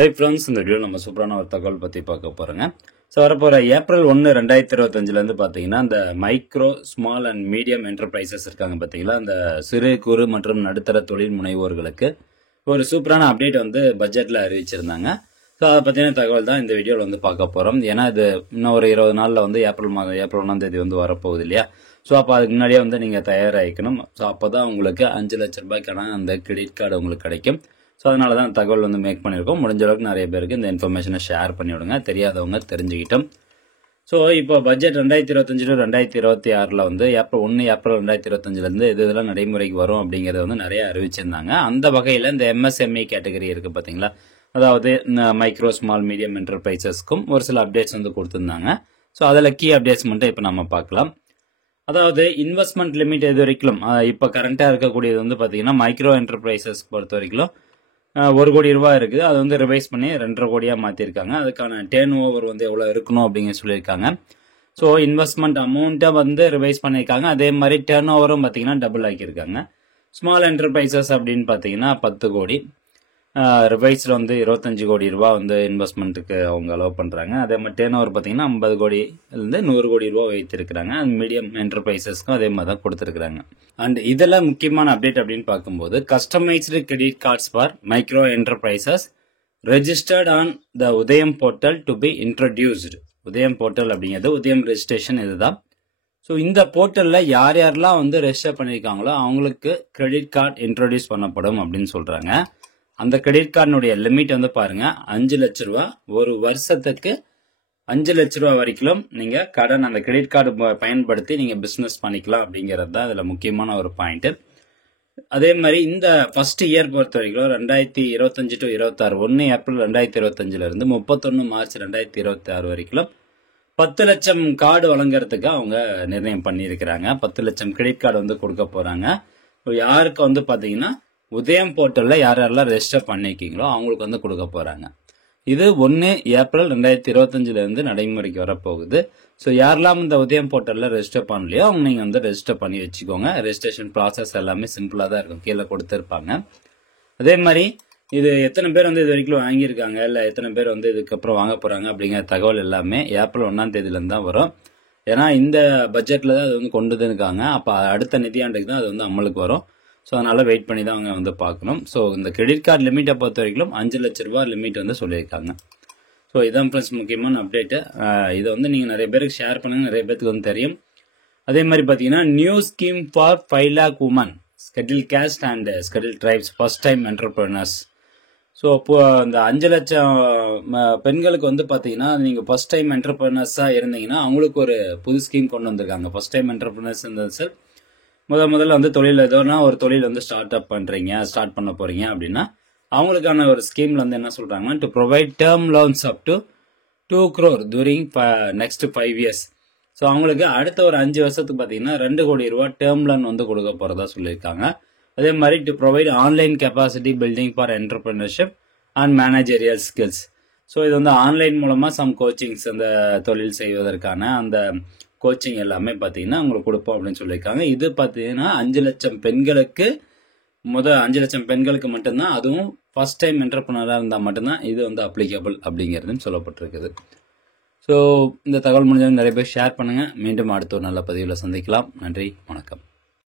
Hi friends, இந்த video நம்ம சூப்பரான ஒரு தகவல் பற்றி பார்க்க போகிறோங்க. ஸோ வரப்போகிற ஏப்ரல் 1, 2025 பார்த்தீங்கன்னா இந்த micro small and medium enterprises இருக்காங்க பார்த்தீங்களா, அந்த சிறு குறு மற்றும் நடுத்தர தொழில் முனைவோர்களுக்கு ஒரு சூப்பரான அப்டேட் வந்து பட்ஜெட்டில் அறிவிச்சிருந்தாங்க. ஸோ அதை பற்றின தகவல் தான் இந்த வீடியோவில் வந்து பார்க்க போகிறோம். ஏன்னா இது இன்னும் ஒரு 20 நாளில் வந்து ஏப்ரல் 1ஆம் தேதி வந்து வரப்போகுது இல்லையா. ஸோ அப்போ அதுக்கு முன்னாடியே வந்து நீங்கள் தயாராகிக்கணும். ஸோ அப்போ தான் உங்களுக்கு 5 லட்ச ரூபாய்க்கான அந்த கிரெடிட் கார்டு உங்களுக்கு கிடைக்கும். ஸோ அதனால தான் தகவல் வந்து மேக் பண்ணியிருக்கோம். முடிஞ்ச அளவுக்கு நிறைய பேருக்கு இந்த இன்ஃபர்மேஷனை ஷேர் பண்ணி விடுங்க, தெரியாதவங்க தெரிஞ்சுக்கிட்டோம். ஸோ இப்போ பட்ஜெட் 2025 to 2026 வந்து ஏப்ரல் 2025 இதெல்லாம் நடைமுறைக்கு வரும் அப்படிங்கிறத வந்து நிறைய அறிவிச்சிருந்தாங்க. அந்த வகையில் இந்த MSME கேட்டகரி இருக்குது பார்த்தீங்களா, அதாவது இந்த மைக்ரோ ஸ்மால் மீடியம் என்டர்பிரைசஸ்க்கும் ஒரு சில அப்டேட்ஸ் வந்து கொடுத்துருந்தாங்க. ஸோ அதில் கீ அப்டேட்ஸ் மட்டும் இப்போ நம்ம பார்க்கலாம். அதாவது இன்வெஸ்ட்மெண்ட் லிமிட் இது வரைக்கும் இப்போ கரண்ட்டாக இருக்கக்கூடியது வந்து பார்த்தீங்கன்னா மைக்ரோ என்டர்பிரைசஸ் பொறுத்த வரைக்கும் 1 கோடி ரூபாய் இருக்குது. அது வந்து ரிவைஸ் பண்ணி 2.5 கோடியாக மாற்றிருக்காங்க. அதுக்கான டேர்ன் ஓவர் வந்து எவ்வளோ இருக்கணும் அப்படின்னு சொல்லியிருக்காங்க. ஸோ இன்வெஸ்ட்மெண்ட் அமௌண்ட்டை வந்து ரிவைஸ் பண்ணியிருக்காங்க. அதே மாதிரி டேர்ன் ஓவரும் பார்த்தீங்கன்னா டபுள் ஆக்கியிருக்காங்க. ஸ்மால் என்டர்பிரைசஸ் அப்படின்னு பார்த்தீங்கன்னா 10 கோடி, ரிவைஸில் வந்து 25 கோடி ரூபா வந்து இன்வெஸ்ட்மெண்ட்டுக்கு அவங்க அலோவ் பண்ணுறாங்க. அதே மாதிரி டேர்ன் ஓவர் பார்த்தீங்கன்னா 50 கோடிலேருந்து 100 கோடி ரூபா வைத்திருக்கிறாங்க. மீடியம் என்டர்பிரைசஸ்க்கும் அதே மாதிரி தான் கொடுத்துருக்குறாங்க. அண்ட் இதெல்லாம் முக்கியமான அப்டேட் அப்படின்னு பார்க்கும்போது customized credit cards for micro enterprises registered on the Udyam portal to be introduced. Udyam portal அப்படிங்கிறது உதயம் ரெஜிஸ்ட்ரேஷன் இதுதான். ஸோ இந்த போர்ட்டலில் யார் யாரெல்லாம் வந்து ரெஜிஸ்டர் பண்ணியிருக்காங்களோ அவங்களுக்கு கிரெடிட் கார்டு இன்ட்ரடியூஸ் பண்ணப்படும் அப்படின்னு சொல்கிறாங்க. அந்த கிரெடிட் கார்டினுடைய லிமிட் வந்து பாருங்க 5 லட்ச ரூபா. ஒரு வருஷத்துக்கு 5 லட்ச ரூபா வரைக்கும் நீங்க கடன் அந்த கிரெடிட் கார்டு பயன்படுத்தி நீங்க பிசினஸ் பண்ணிக்கலாம் அப்படிங்கிறது தான் இதுல முக்கியமான ஒரு பாயிண்ட். அதே மாதிரி இந்த ஃபர்ஸ்ட் இயர் பொறுத்த வரைக்கும் 2025 to 26 1 ஏப்ரல் 2025 இருந்து 31 மார்ச் 2026 வரைக்கும் 10 லட்சம் கார்டு வழங்குறதுக்கு அவங்க நிர்ணயம் பண்ணியிருக்கிறாங்க. 10 லட்சம் கிரெடிட் கார்டு வந்து கொடுக்க போறாங்க. யாருக்கு வந்து பாத்தீங்கன்னா உதயம் போர்ட்டலில் யாரெல்லாம் ரெஜிஸ்டர் பண்ணிருக்கீங்களோ அவங்களுக்கு வந்து கொடுக்க போகிறாங்க. இது 1 ஏப்ரல் 2025 நடைமுறைக்கு வரப்போகுது. ஸோ யாரெல்லாம் இந்த உதயம் போர்ட்டலில் ரெஜிஸ்டர் பண்ணலையோ அவங்க நீங்கள் வந்து ரெஜிஸ்டர் பண்ணி வச்சுக்கோங்க. ரெஜிஸ்ட்ரேஷன் ப்ராசஸ் எல்லாமே சிம்பிளாக தான் இருக்கும், கீழே கொடுத்துருப்பாங்க. அதே மாதிரி இது எத்தனை பேர் வந்து இது வரைக்கும் வாங்கியிருக்காங்க, இல்லை எத்தனை பேர் வந்து இதுக்கப்புறம் வாங்க போகிறாங்க அப்படிங்கிற தகவல் எல்லாமே ஏப்ரல் 1ஆம் தேதியிலேருந்து தான் வரும். ஏன்னா இந்த பட்ஜெட்டில் தான் அது வந்து கொண்டு வந்துருக்காங்க. அப்போ அடுத்த நிதியாண்டுக்கு தான் அது வந்து அமலுக்கு வரும். ஸோ அதனால் வெயிட் பண்ணி தான் அவங்க வந்து பார்க்கணும். ஸோ இந்த கிரெடிட் கார்டு லிமிட்டை பொறுத்த வரைக்கும் 5 லட்ச ரூபா லிமிட் வந்து சொல்லியிருக்காங்க. ஸோ இதான் ப்ளஸ் முக்கியமான அப்டேட்டு. இதை வந்து நீங்கள் நிறைய பேருக்கு ஷேர் பண்ணுங்கள், நிறைய பேருக்கு வந்து தெரியும். அதே மாதிரி பார்த்தீங்கன்னா new scheme for 5 lakh women schedule caste and schedule tribes first time entrepreneurs. So இப்போ இந்த 5 லட்சம் பெண்களுக்கு வந்து பார்த்தீங்கன்னா நீங்கள் ஃபர்ஸ்ட் டைம் என்டர்பிரினர்ஸாக இருந்தீங்கன்னா அவங்களுக்கு ஒரு புது ஸ்கீம் கொண்டு வந்திருக்காங்க. ஃபர்ஸ்ட் டைம் என்டர்பிரினர்ஸ் இந்த சார் முதல்ல வந்து தொழில் ஏதோனா ஒரு தொழில் வந்து ஸ்டார்ட் பண்ண போறீங்க அப்படின்னா அவங்களுக்கான ஒரு ஸ்கீம்ல வந்து என்ன சொல்றாங்கன்னா to provide term loans up to 2 crore during next 5 years. So அவங்களுக்கு அடுத்த ஒரு 5 வருஷத்துக்கு பார்த்தீங்கன்னா 2 கோடி ரூபா டேர்ம் லோன் வந்து கொடுக்க போறதா சொல்லியிருக்காங்க. அதே மாதிரி to provide online capacity building for entrepreneurship and managerial skills. So இது வந்து ஆன்லைன் மூலமா சம் கோச்சிங்ஸ் அந்த தொழில் செய்வதற்கான அந்த கோச்சிங் எல்லாமே பார்த்தீங்கன்னா உங்களுக்கு கொடுப்போம் அப்படின்னு சொல்லியிருக்காங்க. இது பார்த்தீங்கன்னா 5 லட்சம் பெண்களுக்கு 5 லட்சம் பெண்களுக்கு மட்டும்தான், அதுவும் ஃபர்ஸ்ட் டைம் என்டர்பிரினராக இருந்தால் மட்டும்தான் இது வந்து அப்ளிகபிள் அப்படிங்கிறதும் சொல்லப்பட்டிருக்குது. ஸோ இந்த தகவல் முடிஞ்சவங்க நிறைய பேர் ஷேர் பண்ணுங்கள். மீண்டும் அடுத்த ஒரு நல்ல பதிவில் சந்திக்கலாம். நன்றி, வணக்கம்.